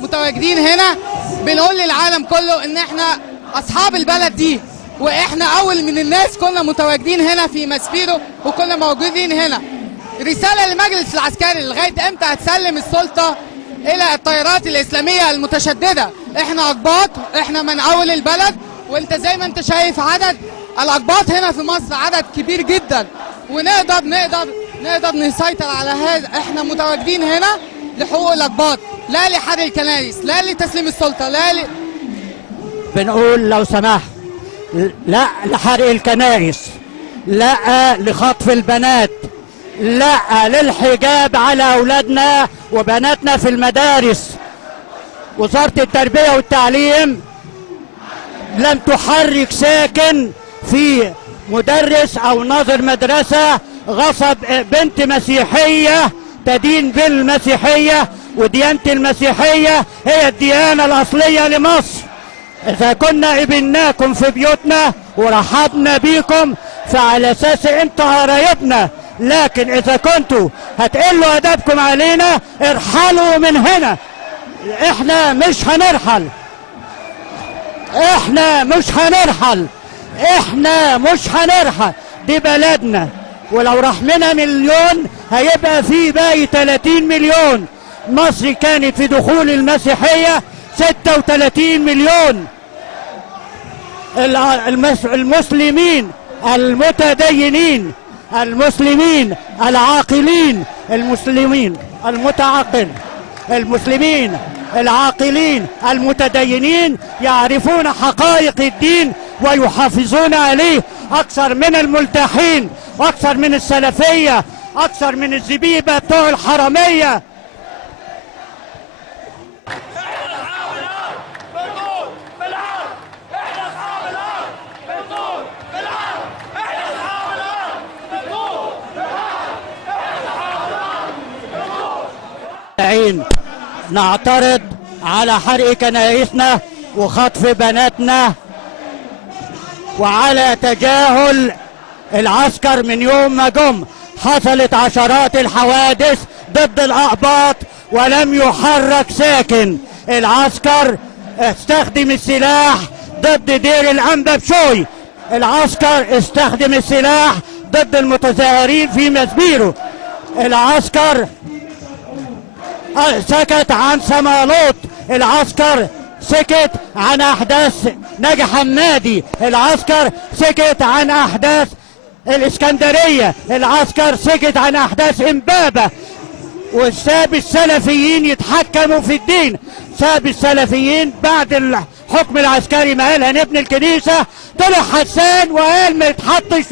متواجدين هنا بنقول للعالم كله ان احنا اصحاب البلد دي، واحنا اول من الناس كنا متواجدين هنا في ماسبيرو وكنا موجودين هنا. رسالة للمجلس العسكري، لغاية امتى هتسلم السلطة الى التيارات الاسلامية المتشددة؟ احنا اقباط، احنا من اول البلد، وانت زي ما انت شايف عدد الاقباط هنا في مصر عدد كبير جدا، ونقدر نسيطر على هذا. احنا متواجدين هنا لحقوق الاقباط، لا لحرق الكنائس، لا لتسليم السلطة، بنقول لو سمحت لا لحرق الكنائس، لا لخطف البنات، لا للحجاب على أولادنا وبناتنا في المدارس. وزارة التربية والتعليم لم تحرك ساكن في مدرس أو ناظر مدرسة غصب بنت مسيحية تدين بالمسيحية، وديانة المسيحية هي الديانة الأصلية لمصر. إذا كنا قبلناكم في بيوتنا ورحبنا بيكم فعلى أساس أنتوا قرايبنا، لكن إذا كنتوا هتقلوا أدبكم علينا ارحلوا من هنا. إحنا مش هنرحل، إحنا مش هنرحل، دي بلدنا. ولو رحمنا مليون هيبقى في باقي 30 مليون. مصر كانت في دخول المسيحية 36 مليون. المسلمين المتدينين، المسلمين العاقلين، المسلمين العاقلين المتدينين يعرفون حقائق الدين ويحافظون عليه أكثر من الملتحين، أكثر من السلفية، أكثر من الزبيبة بتوع الحرمية. نعترض على حرق كنائسنا وخطف بناتنا وعلى تجاهل العسكر. من يوم ما جم حصلت عشرات الحوادث ضد الأقباط ولم يحرك ساكن. العسكر استخدم السلاح ضد دير الأنبا بشوي، العسكر استخدم السلاح ضد المتظاهرين في ماسبيرو، العسكر سكت عن سمالوت، العسكر سكت عن احداث نجا حمادي، العسكر سكت عن احداث الاسكندريه، العسكر سكت عن احداث امبابه، وساب السلفيين يتحكموا في الدين. ساب السلفيين بعد الحكم العسكري ما قال هنبني الكنيسه، طلع حسان وقال ما يتحطش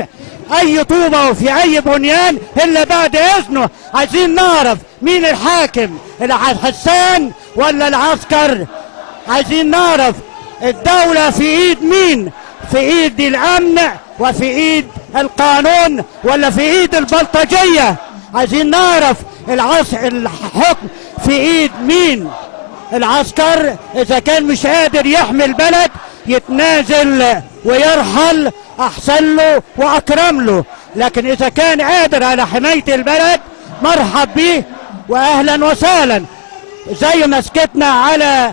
اي طوبه في اي بنيان الا بعد اذنه. عايزين نعرف مين الحاكم، حسان ولا العسكر؟ عايزين نعرف الدولة في ايد مين؟ في ايد الامن وفي ايد القانون ولا في ايد البلطجية؟ عايزين نعرف الحكم في ايد مين؟ العسكر اذا كان مش قادر يحمي البلد يتنازل ويرحل احسن له واكرم له، لكن اذا كان قادر على حماية البلد مرحب به واهلا وسهلا. زي ما سكتنا على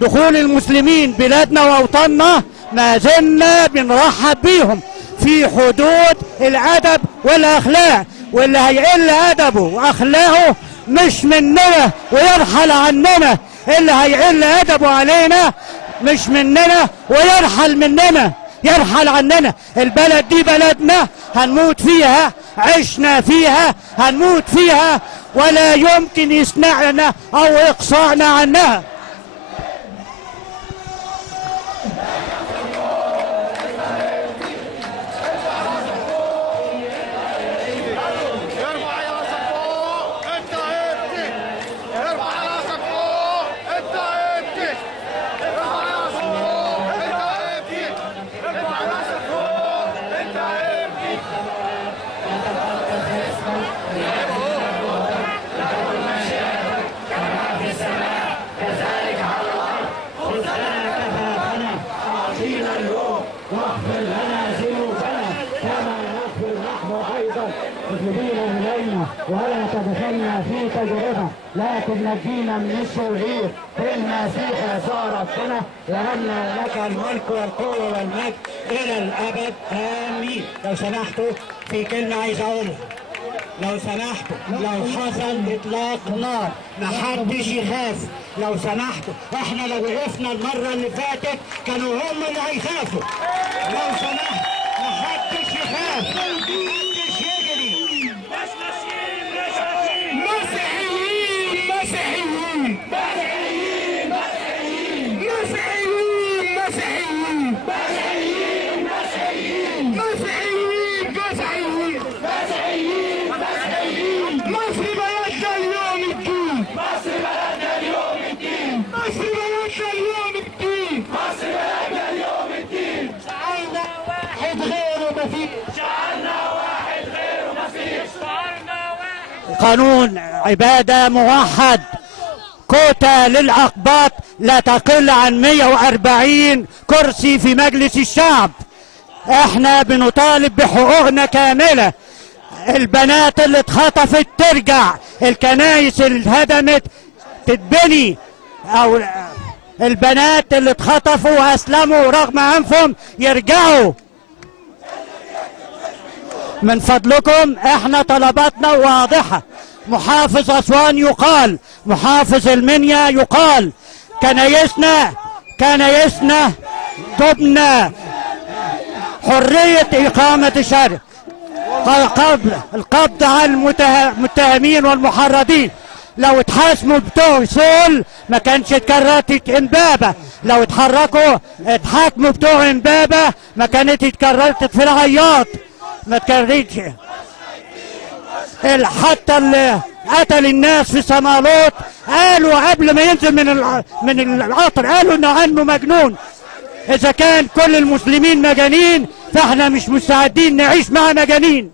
دخول المسلمين بلادنا واوطاننا ما زلنا بنرحب بيهم في حدود الادب والاخلاق، واللي هيقل ادبه واخلاقه مش مننا ويرحل عننا، اللي هيقل ادبه علينا مش مننا ويرحل مننا، يرحل عننا. البلد دي بلدنا، هنموت فيها، عشنا فيها، هنموت فيها، ولا يمكن يصنعنا او اقصاءنا عنها. يا تنجينا من الشرير في المسيح يسوع ربنا، لأن لك الملك والقوة والمجد إلى الأبد آمين. لو سمحتوا في كلمة عايز أقولها، لو سمحتوا لو حصل إطلاق نار محدش يخاف. لو سمحتوا احنا لو وقفنا المرة اللي فاتت كانوا هم اللي هيخافوا. لو سمحت محدش يخاف، محدش يجري. مسيحيين مسيحيين مسيحيين مسيحيين مسيحيين مسيحيين مسيحيين مسيحيين مسيحيين مسيحيين مسيحيين. مصر بلدنا اليوم الدين، مصر بلدنا اليوم الدين، مصر بلدنا اليوم الدين، مصر بلدنا اليوم الدين. شعارنا واحد غيره مفيش، شعارنا واحد غيره مفيش، شعارنا واحد. قانون عبادة موحد، كوتا للأقباط لا تقل عن 140 كرسي في مجلس الشعب. احنا بنطالب بحقوقنا كاملة. البنات اللي اتخطفت ترجع، الكنايس اللي اتهدمت تتبني، او البنات اللي اتخطفوا واسلموا رغم انفهم يرجعوا. من فضلكم احنا طلباتنا واضحة. محافظ اسوان يقال، محافظ المنيا يقال، كنايسنا ضمن حرية إقامة الشرع، القبض على المتهمين والمحرضين. لو اتحاسبوا بتوع سول ما كانش اتكررت امبابة، لو اتحاكموا بتوع امبابة ما كانت اتكررت في العياط، ما اتكررتش. حتى اللي قتل الناس في صمالوط قالوا قبل ما ينزل من القطر قالوا عنه مجنون. اذا كان كل المسلمين مجانين فاحنا مش مستعدين نعيش مع مجانين.